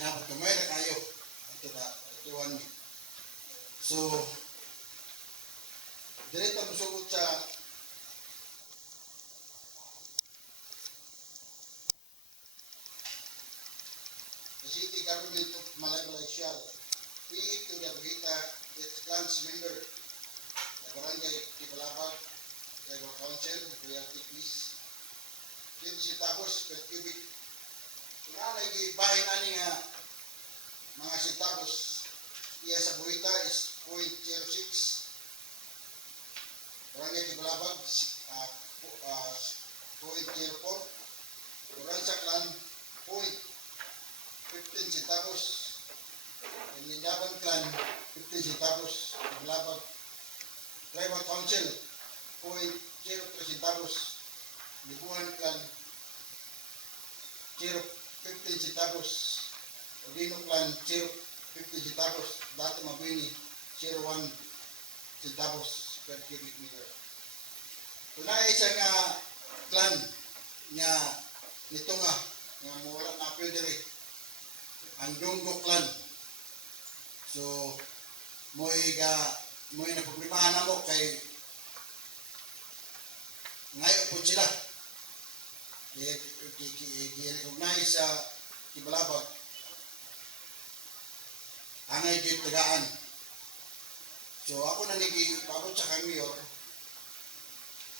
sinabot kamay na kayo. Ito na, ituan ni. So, direta musugot sa the City Government of Malagalay shall pay to the Abogita its clans member, the Barangay Tibalabag, Tribal Council, royalty fees, 15 centavos per cubic. Kung nagbahin ani nga mga centavos, iya sa Abogita is 0.06, Barangay Tibalabag 0.04, Kurang sa clan 15 centavos, Lindaban clan 15 centavos, Tibalabag Tribal Council 0.03 centavos, Libuhan clan 0.15 centavos, Odino clan 0.15 centavos, Dato Mabini 0.1 centavos per cubic meter. Tunay isa nga clan nga nito nga mura na pwede rin ang Dunggo clan. So mo'y naproblemahan na mo kay ngayon po sila i-recognize sa Tibalabag angay dito tagaan. So ako na nagipabot sa kang mayor,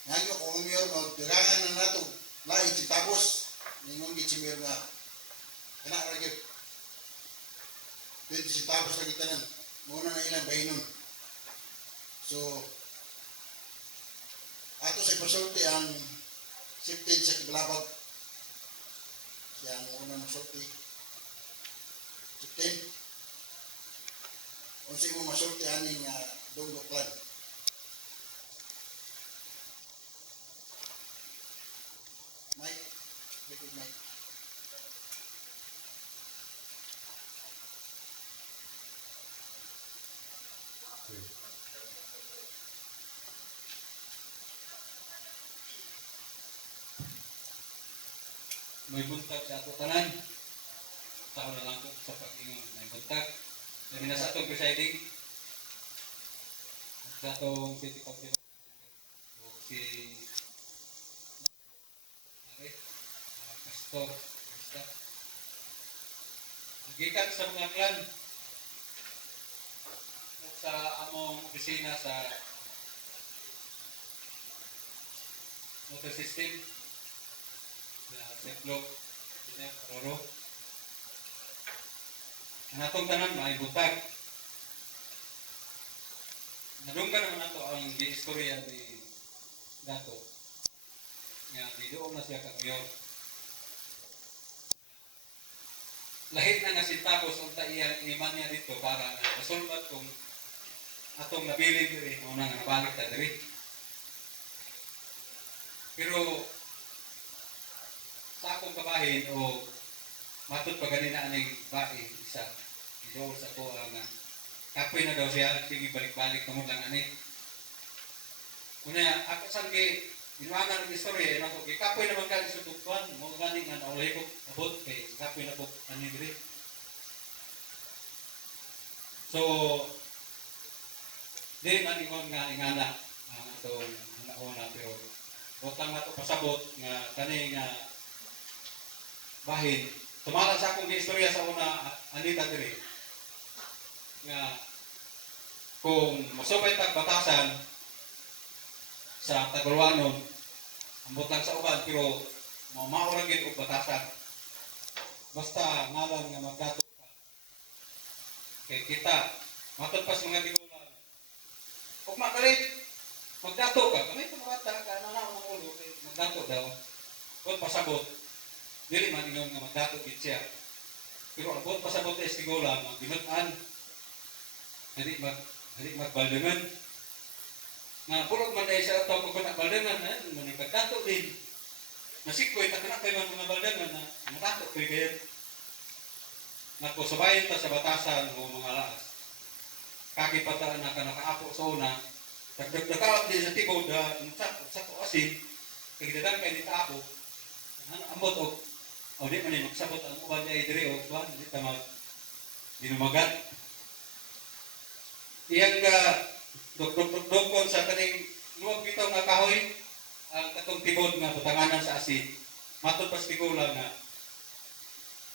ngayon ko ang mayor magdagangan na nato lain si Tabos ningon gid si mayor nga kana ra gyud 20 centavos lagi tanan muna na ilang bahinon. So ato sa pasulti ang 15 sa Tibalabag siya ang unang masulti 15 unsa mo masulti aning Dunggo clan. Mike, bigod Mike. May buntag sa ato tanan. Tao na lang ko sa pag-ingon. May buntag. Dami na sa atong presiding. Sa atong city council. Si Pastor. Gikan sa mga clan. Sa among opisina sa motor system. Sa Blok, Roro. Ang atong tanan, may butag. Nadunggan naman nato ang istorya ni Dato. Nga, didoon na siya kag-mayor. Lahit na nga si Tapos ang taiyang iman niya dito para masulbat kung atong nabilin diri, muna nga nabalik ta diri. Pero sa akong kabahin o matod pa ganina aning bae isa idol sa ko nga kapoy na daw siya sige balik-balik kamot lang ani una ako sangi inuangan ng istorya na ko kapoy naman ka sa tutuan mo gani nga naulay ko abot kay kapoy na ko ani dire. So di man ingon nga ingana ang atong nauna pero wag lang nato pasabot nga kani nga bahin. Tumala sa akong istorya sa una, anita diri, nga kung masubay tag batasan sa Tagaluanon, ambot lang sa uban, pero maurang yun og batasan. Basta ngalan nga magdato ka. Kaya kita, matod pas mga bigulan, kung makalit, magdato ka. Kamay tumawata ka, nanaw ng ulo, magdato daw. Kung pasabot, dili man ingon nga magdato gid siya. Pero abot pasabot sa Estigola, magbinutan. Dili magbaldengan. Nga pulog man dahil sa ato kung baldengan, man magdato din. Nasikoy ta kana kay mga baldengan na nadato kay gayud. Nako sabayan ta sa batasan o mga laas. Kagi pata na kanakaapo sa una. Dagdag-dagawat din sa tibod sa asin. Kaya dadang kay nitaapo. Ambot og o di man magsabot ang uban niya diri o kuan di ta mag dinumagat. Iyang dok-dok-dokon sa kaning luwag bitaw nga kahoy ang katong tibod nga butanganan sa asin. Matod pas tigulang nga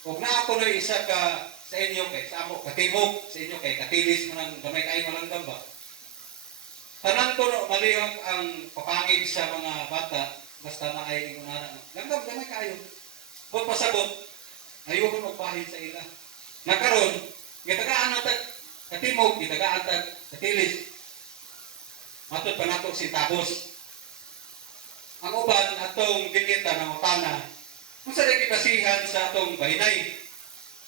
ug naa ko na isa ka sa inyo kay sa amo katimog sa inyo kay katilis man ang gamay kay malanggam ba. Tanan ko no malihok ang papangig sa mga bata basta na ay ingunana. Langgam gamay kayo. Kung pasabot ayoko magpahid sa ila. Nakaron gitagaan na tag katimog gitagaan tag katilis. Matod pa nato si tapos. Ang uban atong gingita ng utana. Kung sa gibasihan sa atong bahinay.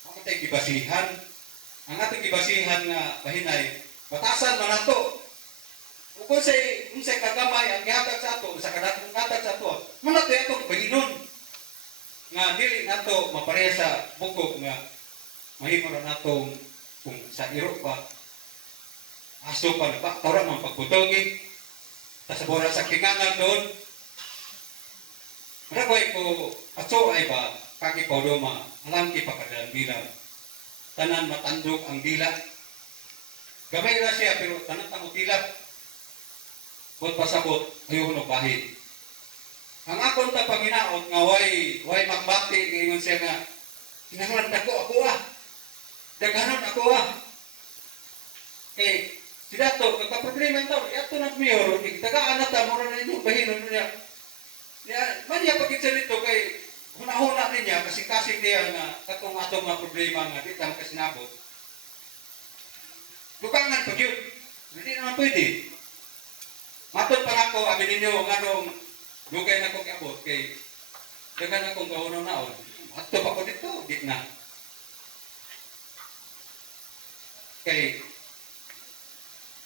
Ang atong gibasihan. Ang atong gibasihan nga bahinay. Batasan man nato. Kung say kagamay ang gihatag sa ato, sa kadakong hatag sa ato, muna tayo itong bahinon. Nga dili nato mapareha sa bukog nga mahimo na natong kung sa iro pa aso pa na ba, tawra man pagbutogi, tasabora sa kinganan doon. Maragway ko, atso ay ba, kaki paudoma, alam ki pakadalang bilang. Tanan matandok ang dila. Gamay na siya, pero tanan tamo tilap. Kung pasabot, ayaw no bahid. Ang akong tapanginaot nga way magbati, ngayon siya nga, kinahanglan ako daghanon ako Eh, si Dato, nagka-problema ito, yato nag-mayor, tagaan na ta, mura na inyong bahinon niya. Man niya pagkitsalito kay huna-huna niya, kasing-kasing niya nga, katong atong mga problema nga, di tamo kasinabot. Lukangan pag yun, hindi naman pwede. Matod pa ako, amin ninyo, nga nung lugay na kong kiabot, kay dagan akong gahunong naon. Matod pa ko dito, di na. Kay,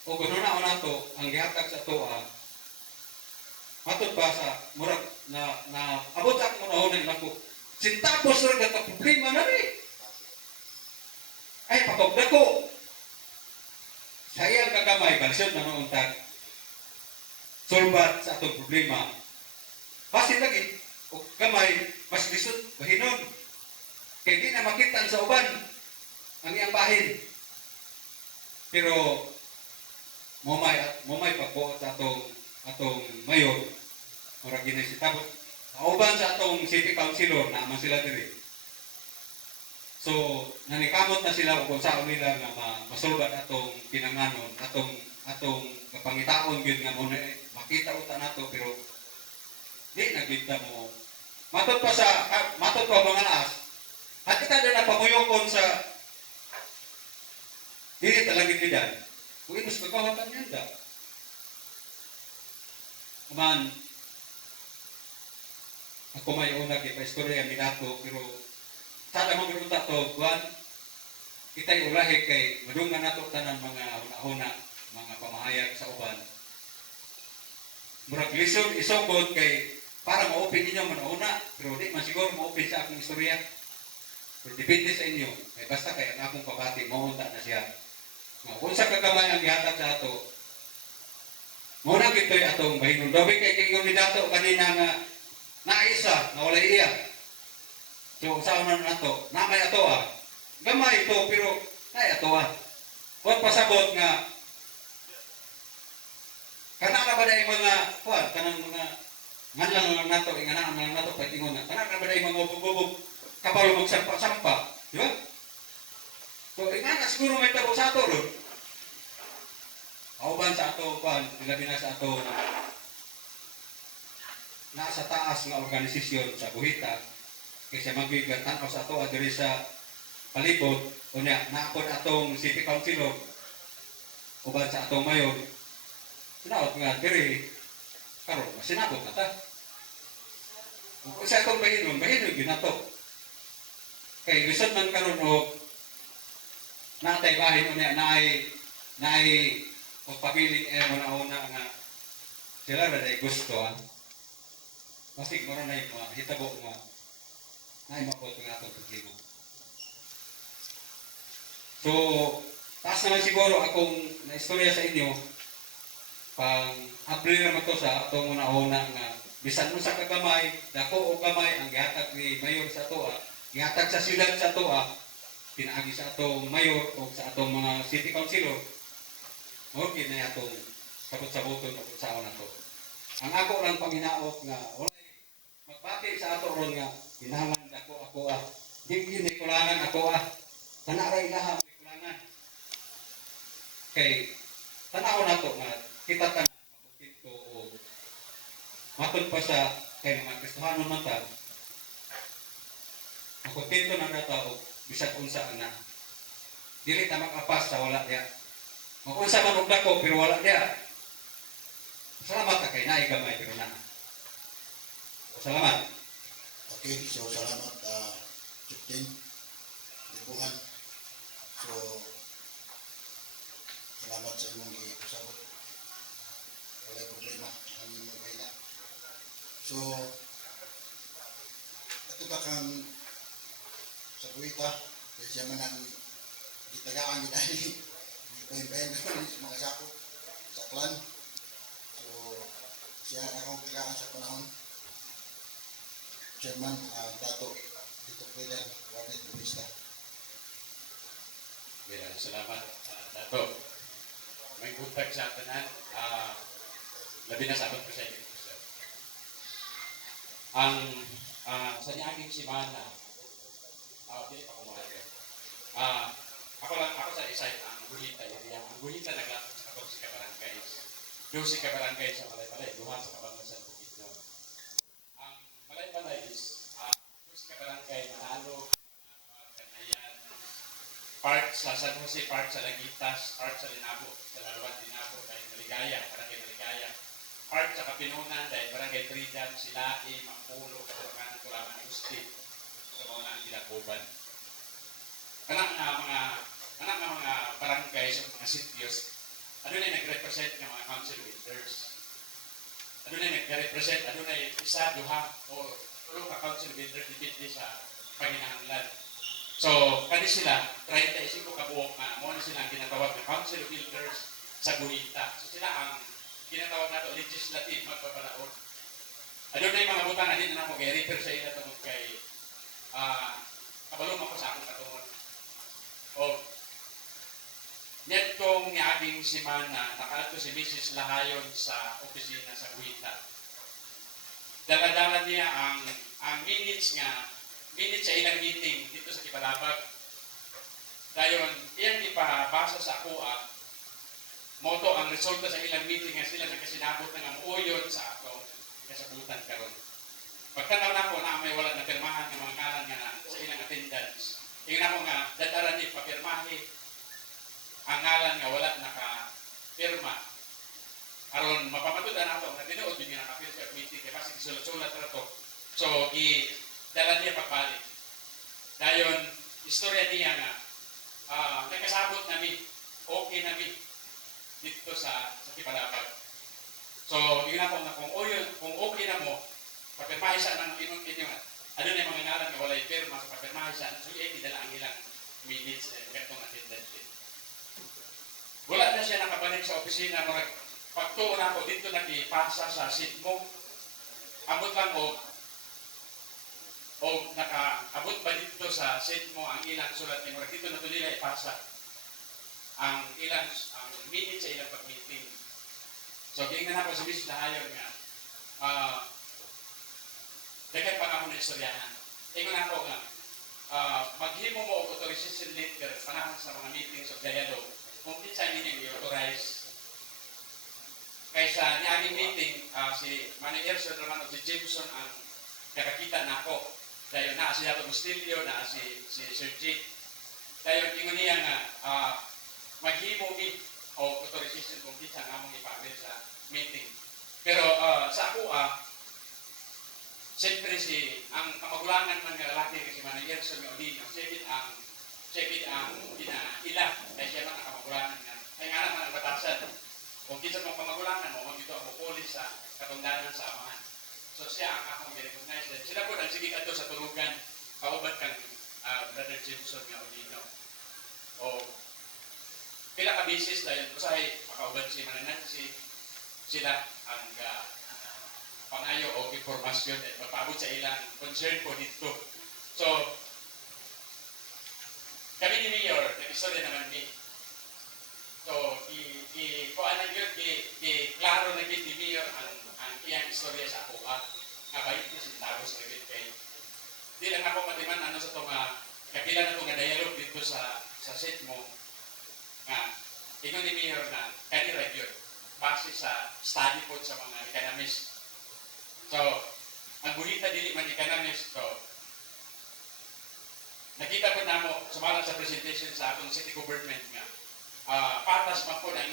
o gano'n naon na to, ang gihatag sa toa, matod pa sa murag na abot sa akong nahonin ako, sintapos rin ang problema na rin. Ay, patogda ko. Sa iyang kagamay, balisod na noong tag, solbat sa atong problema. Basin lagi, o gamay, mas lisod, bahinon. Kaya di na makita sa uban ang iyang bahin. Pero, momay pagbuot sa atong mayor, murag ginasitabot. Kauban sa atong city councilor, naman sila diri. So, nanikamot na sila kung saan nila nga masulbat atong pinanganon, atong kapangitaon gyud nga muna makita uta nato pero di nagbita mo. Matod pa mga naas. At kita na napamuyokon sa dili talagit lidan. Kung inos magkawatan yan da. Kuman, ako may una kipa-istorya ni Dato, pero sada mo gano'n to, buwan, kita'y ulahi kay madungan nato tanan mga una-una, mga pamahayag sa uban. Murag lisod, isogod kay para ma-open ninyo una, pero di man siguro ma-open sa akong istorya. Pero depende sa inyo, kay basta kay ang akong pabati, mahunta na siya. Kung sa kagamay ang gihatag sa ato, muna gito'y atong bahinon. Dobi kay kingon ni Dato kanina nga naisa, na wala iya. So, sa unan nato, namay ato gamay ito, pero nay ato Huwag pasabot nga, kanaka ba dahil mga, kanang mga, nganlang lang nato, inganaan lang nato, paitingon na, kanaka ba dahil mga bububog, kapalo magsampa-sampa, di ba? So, ingana, siguro may tabo sa ato ron. Auban sa ato, ilabi na sa ato, nasa taas nga organisasyon sa Buhita, kaysa magbigatan o sa ato, adiri sa palibot, o niya, naakon atong city councilor, uban sa atong mayor, sinaot nga, diri, karon masinabot na ta. Kung sa atong bahinon ginato. Kay gusto man karon o natay bahin o niya, naay pagpabiling una-una nga sila na day gusto Masig mo na yung mga hitabo nga naay mapot nga atong paglimog. So, taas naman siguro akong naistorya sa inyo pang April naman to sa atong una-una nga bisan mo sa kagamay, dako o gamay ang gihatag ni mayor sa atoa, gihatag sa siyudad sa atoa, pinaagi sa atong mayor o sa atong mga city councilor, mao na atong sabot-saboton o sa na to. Ang ako lang panginaot nga walay magbati sa ato ron nga kinahanglan dako ako di ni kulangan ako kana ra ilaha may kulangan. Kay tanaw na to nga kita tanan mabukito o matod pa sa kay mga Kristohanon man ta makontento na nato o bisag unsa ana dili ta makapas sa wala diya makunsa man og dako pero wala diya salamat ka kay naay gamay pero na salamat. Okay, so salamat, Captain Libuhan. So, salamat sa imong giusabot. Walay problema ang imong kaila. So, ato ka kang sa buwita, kaya siya man ang gitagaan ni Dani, gipahin-pahin naman sa mga sako, sa clan. So, siya akong tagaan sa panahon. Chairman, Dato Tito President, Warnet Bumista. Bilang salamat, Dato. May buntag sa tanan, labi na sa abot ko sa inyo. Ang sa niaging simana, hindi pa kumain. Ako sa isa ang guhita. Ang guhita naglapot sa kapag si Kabarangay. Doon si Kabarangay sa Malay-Malay, duha sa Kabangasan Bukidnon. Ang Malay-Malay is doon si Kabarangay, Manalo, Kanayan, part sa San Jose, part sa Lagitas, part sa Linabo, sa Laruan Linabo, dahil Maligaya, Barangay Maligaya, part sa Kapinunan, dahil Barangay Tridam, Silai, Mampulo, Kaburangan, Kulaman, Gusti, sa mga nang ginakuban. Anak nga mga barangay sa mga sitios, ano na nag-represent ng mga council leaders? Ano na nag-represent, ano na isa, duha, o tulo ka council leaders dipindi sa panginahanglan. So, kani sila, 35 kabuok na, mo na sila ang ginatawag na council builders sa Guhita. So, sila ang ginatawag nato legislative magbabalaod. Ano na yung mga butang na din na ako, kaya refer sa ila tungkol kay kabalong ako sa akong katungod. O, netong niaging simana, nakaato si Mrs. Lahayon sa opisina sa Guhita. Dala-dala niya ang minutes sa ilang meeting dito sa Kibalabag. Dayon, iyang ipabasa sa kuha, moto ang resulta sa ilang meeting nga sila nagkasinabot ng amuyon sa ako, kasabutan karon. Pagtanaw na ko na may wala na pirmahan ng mga ngalan nga na sa ilang attendance. Tingnan ako nga, dadaran ni papirmahi ang ngalan nga wala nakapirma. Aron mapamatudan ako na tinuod din nga nakapirma sa meeting kaya kasi gisulat-sulat na to. So, dala niya pagbalik. Dayon, istorya niya nga, nagkasabot nami, okay nami dito sa Kibalabag. So, yun ako nga, kung okay na mo, papirmahisa ng inyo, ano na yung mga ngalan nga walay pirma sa papirmahisa, so yung dala ang ilang minutes and katong attendance. Wala na siya nakabalik sa opisina, pagtuon ako dito nagipasa sa sitmo, abot lang o nakaabot ba dito sa sitmo ang ilang sulat ni Murag dito na ito nila ipasa ang minutes sa ilang pag-meeting. So, tingnan ako sa Mrs. Lahayon nga, dagat pa nga ako na istoryahan. Tingnan ako nga, maghimo mo o authorization letter panahon sa mga meetings of dialogue kung kinsa ninyo i-authorize. Kaysa niaging meeting, si Manny Erson naman o si Jameson ang nakakita na ako. Dahil na si Dato Bustilio, na si Sir G. Dahil ingon niya nga, maghimo mi o authorization kung kinsa nga mong ipabili sa meeting. Pero sa ako, siyempre ang kamagulangan man nga lalaki nga si Manny Erson nga Odino, siya ang ila, dahil siya man ang kamagulangan nga. Kaya nga naman ang batasan. Kung kinsa mong kamagulangan mo, dito ang pupulis sa katungdanan sa amahan. So siya ang akong i-recognize. Sila po nagsige ato sa turugan, kauban kang Brother Jameson nga Odino. O pila ka bisis dahil usahay makauban si Mananansi, sila ang pangayo o informasyon at magpaabot sa ilang concern ko dito. So, kami ni Mayor, nag-istorya naman ni. So, kuhaan na yun, klaro na yun ni Mayor ang iyang istorya sa ako. Nga bait niya sintagos na yun kay. Di lang ako matiman ano sa itong kapila na itong dialogue dito sa set mo. Nga, ingon ni Mayor na kanira yun, base sa study po sa mga economist. So, ang buhita dili man economist, so, nakita po na mo, sumalang sa presentation sa atong city government nga, patas man po ang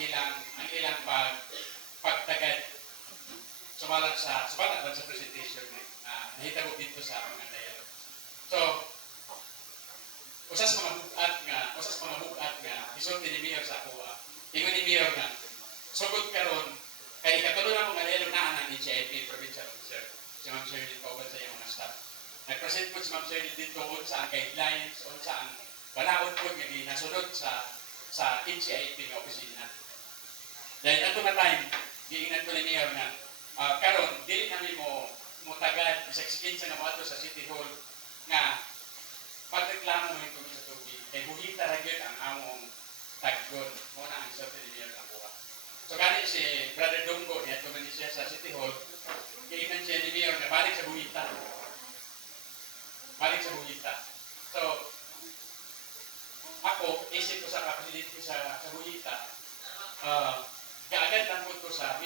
ilang pagtagad. Sumalang sa presentation nga, nakita po dito sa mga dialogue. So, usas mga bukat nga, isulti ni Mayor sa ako, ingon ni Mayor nga, sugod karon kay katulo na mo nga dialogue na ang HIP provincial officer, si Ma'am Shirley Pauban sa iyong mga staff. Nag-present po si Ma'am Shirley dito sa ang guidelines, sa ang balaod po nga nasunod sa NCIP nga opisina. Dahil ato na time, giingnan ko ni Mayor nga, karon dili namin mo tagad, isaksikin sa nga mo sa City Hall nga pagreklamo mo kami sa tubig, kay buhita ra gyud ang among taggon. Muna ang isulti ni Mayor Lapuha. So gani si Brother Donggo, niya tumani siya sa City Hall, giingnan siya ni Mayor na balik sa buhita. So, ako, isip ko sa kapasilid ko sa buhita, kaagad lang po ko sa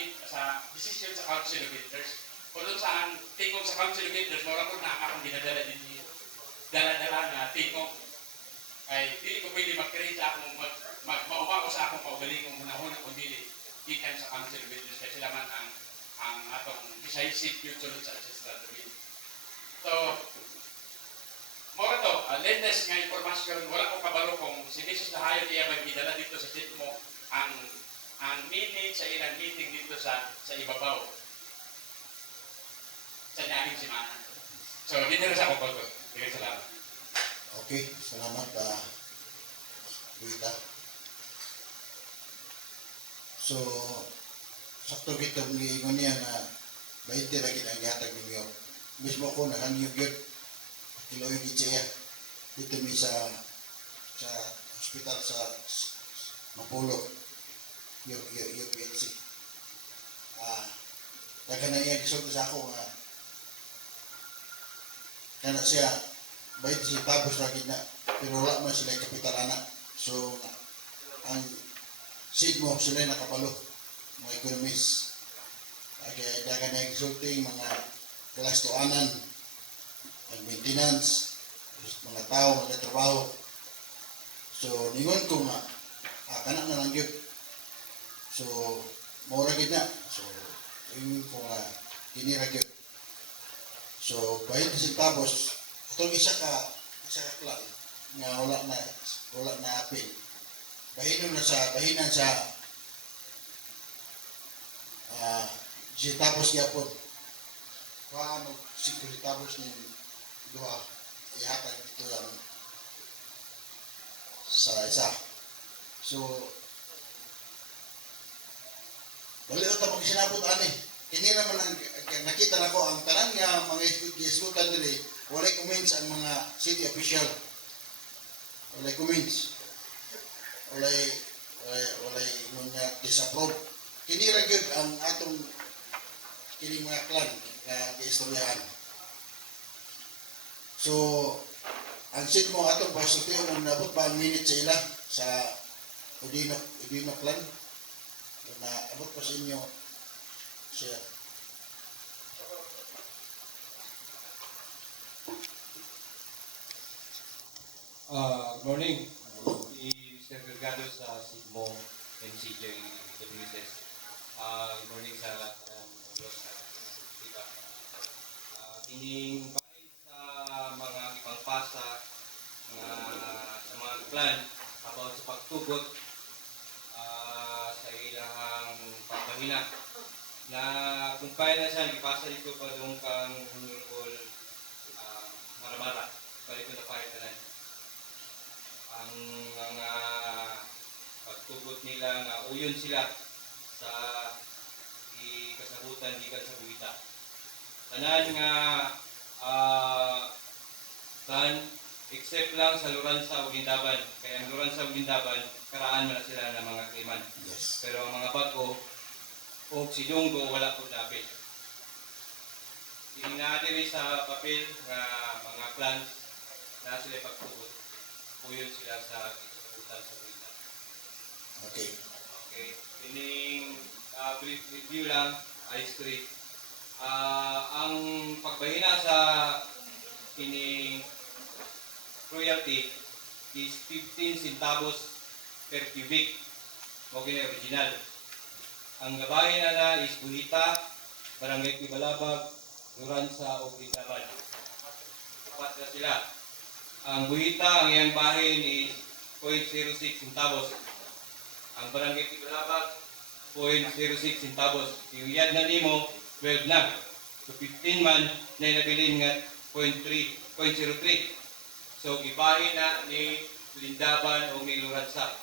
decision sa Council of Elders. Kung doon saan tingog sa Council of Elders, mura ko na akong dinadala din niyo. Dala-dala na tingog. Ay, dili ko pwede mag-create sa akong, maupa ko sa akong kaugalingong munahon kung dili ikan sa Council of Elders kasi sila man ang atong decisive yung sulod sa ancestral domain. So, mora to, latest nga informasyon, wala ko kabalo kung si Mrs. Lahayo niya magdala dito sa sit mo ang meeting sa ilang meeting dito sa ibabaw. Sa nyaning simana. So, dito na sa ako pagod. Bigay salamat. Okay, salamat Buhita. So, sakto kita ingon niya na 20 lagi ang gihatag ni Mayor. Mismo ko nakanyog yun. Kiloy gitsaya dito mi sa hospital sa Mapolo UPNC. Daga na iya gisulti sa ako nga kana siya 20 centavos lagi na pero wala man sila kapital anak. So ang seed mo sila nakapalo mga economist. Kaya daga na gisulti mga kalastuanan ang maintenance, mga tao, mga trabaho. So, ningon ko nga, kanak na lang yun. So, maura gid na. So, ningon ko nga, kinira yun. So, 20 centavos, itong isa ka plan, nga wala na apil. Bahinan sa centavos yapon. Paano 5 centavos ni duha ihatag dito lang sa isa. So, dali ito pag-sinabot ani. Kini naman ang nakita na ko ang tanan nga mga iskutan dili, walay comments ang mga city official. Walay comments. Walay nga disapprove. Kini ra gyud ang atong kini mga clan nga giistoryahan. So, ang sit mo atong pasultiyon ang nabot ba ang minute sa ila sa Udino clan? Na abot pa sa inyo siya. Good morning. Si Mr. Delgado sa Sigmo MCJ WSS. Good morning sa ining bahay sa mga ipangpasa sa mga clan about sa pagtugot sa ilang pagbahina na kung kaya na siya ipasa dito pa doon kang Honorable Maramara balik ko na pahitanan ang mga pagtugot nila nga uyon sila sa ikasabutan di sa buwita. tanan nga ban except lang sa Loransa ug Gindaban. Kaya ang Loransa ug Gindaban karaan man na sila ng mga kliman. Yes. Pero ang mga bag-o o Sidunggo wala po dapit. Inadiri sa papel nga mga plans na sila pagtugot. Puyon sila sa kitabutan sa Buita. Okay. Okay. Ining brief review lang, history. Ang pagbahina sa ining royalty is 15 centavos per cubic. O original. Ang gabahin na is Buhita, Barangay Tibalabag, Loransa o Gindaban. Apat na sila. Ang Buhita, ang iyang bahin is 0.06 centavos. Ang Barangay Tibalabag, 0.06 centavos. Yung iyad na nimo, 12 na. So 15 man na nabilin nga 0.03. So gibahin na ni Gindaban o ni Loransa.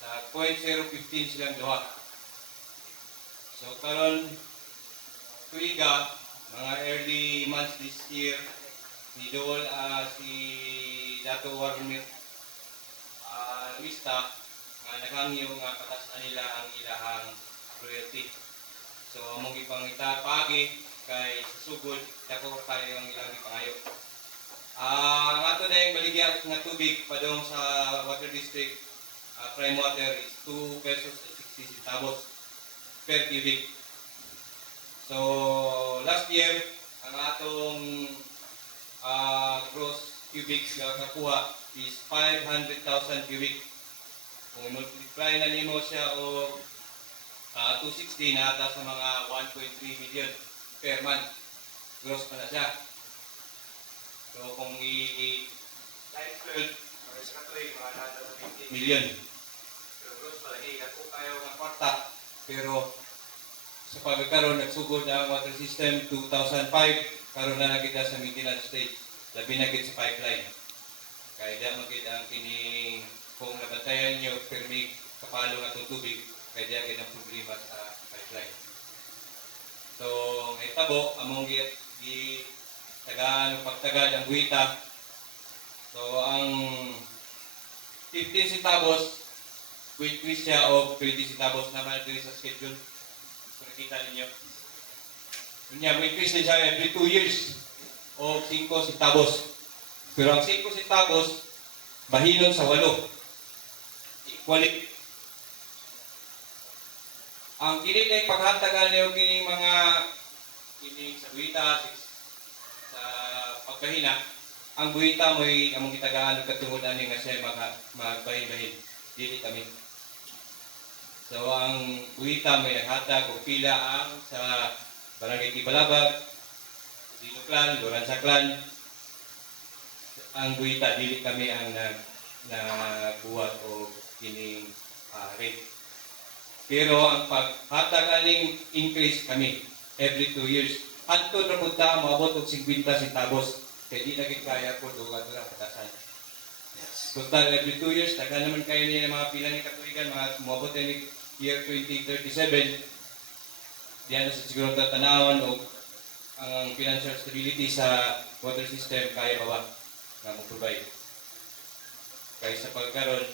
Sa 0.015 silang duha. So karon tuiga, mga early months this year, ni Dol si Dato Warmir Luista naghangyo nga patasan nila ang ilahang royalty. So among ipangita pagi kay sugod dako kayo ang ilang ipangayo. Ang ato dayong baligya nga tubig padong sa water district prime water is 2 pesos and 60 centavos per cubic. So last year ang atong gross cubic kakuha is 500,000 cubic. Kung i-multiply na nimo siya o 260 na ata sa mga 1.3 million per month. Gross pa na siya. So kung times 12, para sa katuloy, mga nata sa 20 million. Pero gross palagi, ako kayo ng kwarta. Pero sa pagkakaroon, nagsugod ang water system 2005, karoon na nakita sa maintenance stage. Labi na sa pipeline. Kaya di magkita ang kining kung nabantayan nyo permit kapalo nga itong tubig, kaya di agad ang problema sa pipeline. So, ngay tabo, among pagtagad ang buhita. So, ang 15 centavos, increase siya o 20 centavos naman dito sa schedule. Kung nakita ninyo. Kunya, increase din siya every 2 years o 5 centavos. Pero ang 5 centavos, bahinon sa 8. Equally. Ang kini na paghatagan niyo kining mga kining sa buhita sa pagbahina, ang buhita mo'y among gitagaan katungod ani nga siya magbahin-bahin. Dili kami. So ang buhita may naghatag og pila ang sa Barangay Tibalabag, Dino Clan, Loransa Clan. Ang buhita dili kami ang nagbuhat o kining rate. Pero ang paghatag aning increase kami every 2 years. Adto ra pud ta moabot og 50 centavos kay di na gid kaya po dugat ra patasan. Yes. Total every 2 years taga naman kayo ni mga pila ni katuigan mga moabot ni year 2037. Diyan sa siguro tatanawon og ang financial stability sa water system kaya ba nga mo provide. Kaya sa pagkaroon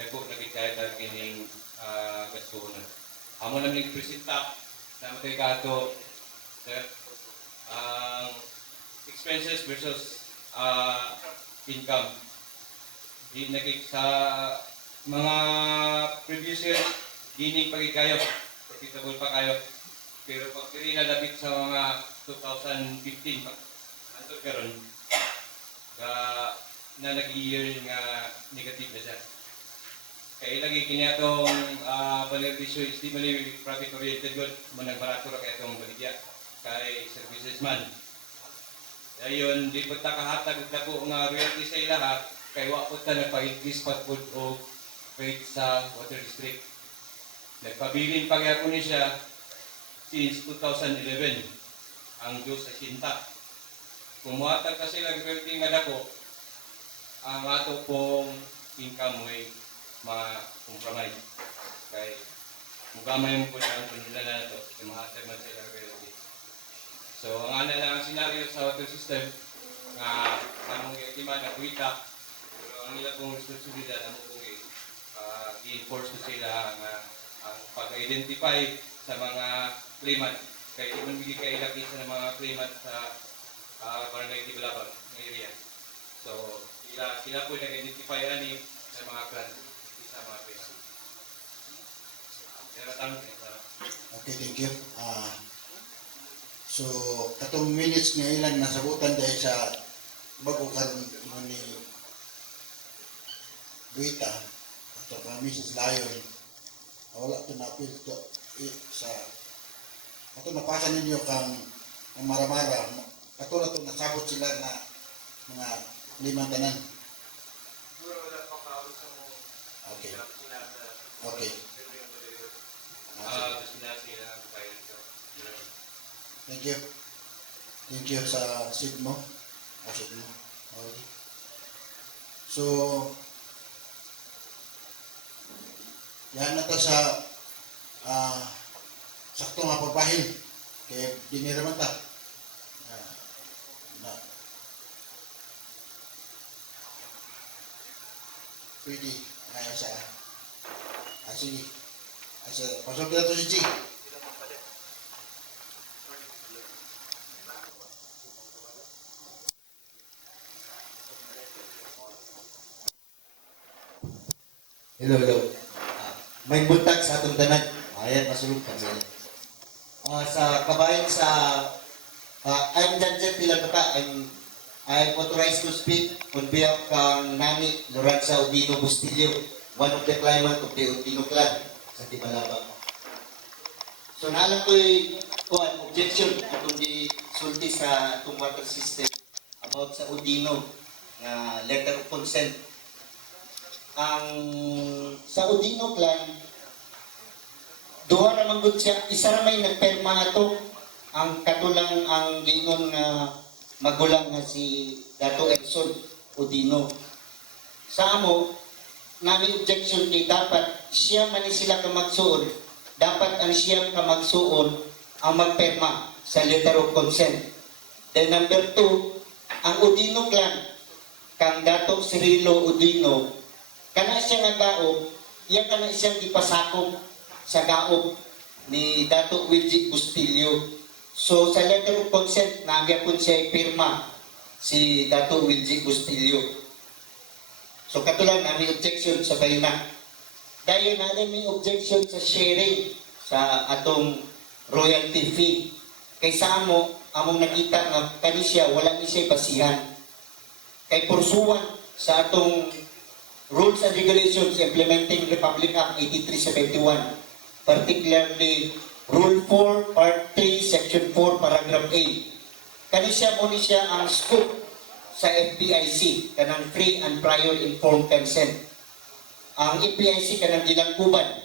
dako na gid kaya ta kining gastuhon. Amo na ning presenta na matay kato expenses versus income. Di nagig sa mga previous years dining pagikayo, profitable pa kayo. Pero pag diri na lapit sa mga 2015 anto karon na nag-year nga negative na siya. Kaya lagi kini atong benepisyo is di mali profit oriented good manang barato ra kay atong baligya kay services man. Dayon di pud ta kahatag og dako nga royalty sa ilaha kay wa pud ta nagpa-increase pa pud og rate sa water district. Nagpabilin pa gyapon ni siya since 2011 ang Diyos sa Sinta. Kung muhatag ka sila royalty nga dako, ang ato pong income way ma-compromise. Kay mugamay mo po siya ang nila na ito, yung mahatag man sila royalty. So ang ana lang ang senaryo sa water system nga among itiman na kuita, pero ang ila pong responsibilidad among pong i-enforce ko sila nga ang pag-identify sa mga claimant kay di man bigay kay laki sa mga claimant sa barangay Tibalabag nga area. So sila po nag-identify ani sa mga clan sa mga claimant. Pero tanong Okay, thank you. So, katong minutes nga ilang nasabutan dahil sa bago karon mo ni Buita at Mrs. Lion, wala ito na-appeal to sa ato napasa ninyo kang maramara katulad ito nasabot sila na mga 5 tanan. Okay. Okay. Thank you. Thank you sa seat mo. Seat mo. Okay. So, yan na to sa sakto nga pagbahin. Kaya diniraman ta. Pwede. Sige. Pasok na to si G. Hello. May buntag sa atong tanan. Ayan, masulog kami. Sa kabayan sa I'm Janjet Pilabata. I'm authorized to speak on behalf ng Nani Lorenza Odino Bustillo, one of the claimant of the Odino clan sa Tibalabag. So naalam ko'y objection atong di sulti sa atong water system about sa Odino na letter of consent. Ang sa Odino clan, duha naman gud siya, isa ra may nagperma ato ang katulang ang giingon nga magulang nga si Dato Edson Odino. Sa amo, nami objection kay dapat siya man ni sila ka magsuon, dapat ang siya ka magsuon ang magperma sa letter of consent. Then number 2, ang Odino clan kang Dato Cirilo Odino kana siya nga gaob, iya kana siyang ipasakop sa gaob ni Dato Wilgie Bustillo. So sa letter of consent, nagyapon siya pirma si Dato Wilgie Bustillo. So katulang nami objection sa bayna. Dahil nami objection sa sharing sa atong royalty fee. Kaysa among nakita nga kani siya wala ni siya basihan. Kay pursuan sa atong Rules and Regulations implementing Republic Act 8371, particularly Rule 4, Part 3, Section 4, Paragraph 8. Kani siya mo ni siya ang scope sa FPIC, kanang free and prior informed consent. Ang FPIC kanang gilangkuban.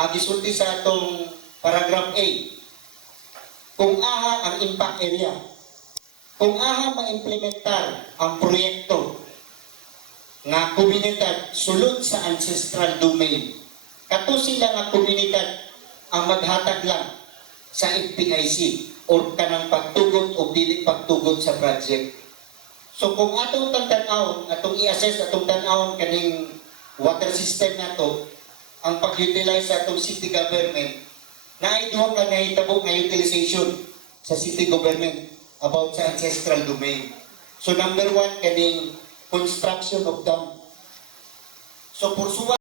Ang gisulti sa atong Paragraph 8, kung aha ang impact area, kung aha ma-implementar ang proyekto nga komunidad sulod sa ancestral domain. Kato sila nga komunidad ang maghatag lang sa FPIC o kanang pagtugot o dili pagtugot sa project. So kung atong tan-awon, atong i-assess atong tan-awon kaning water system nato, ang pag-utilize sa atong city government, naay duha ka nahitabo nga utilization sa city government about sa ancestral domain. So number 1 kaning construction of dam. So pursuant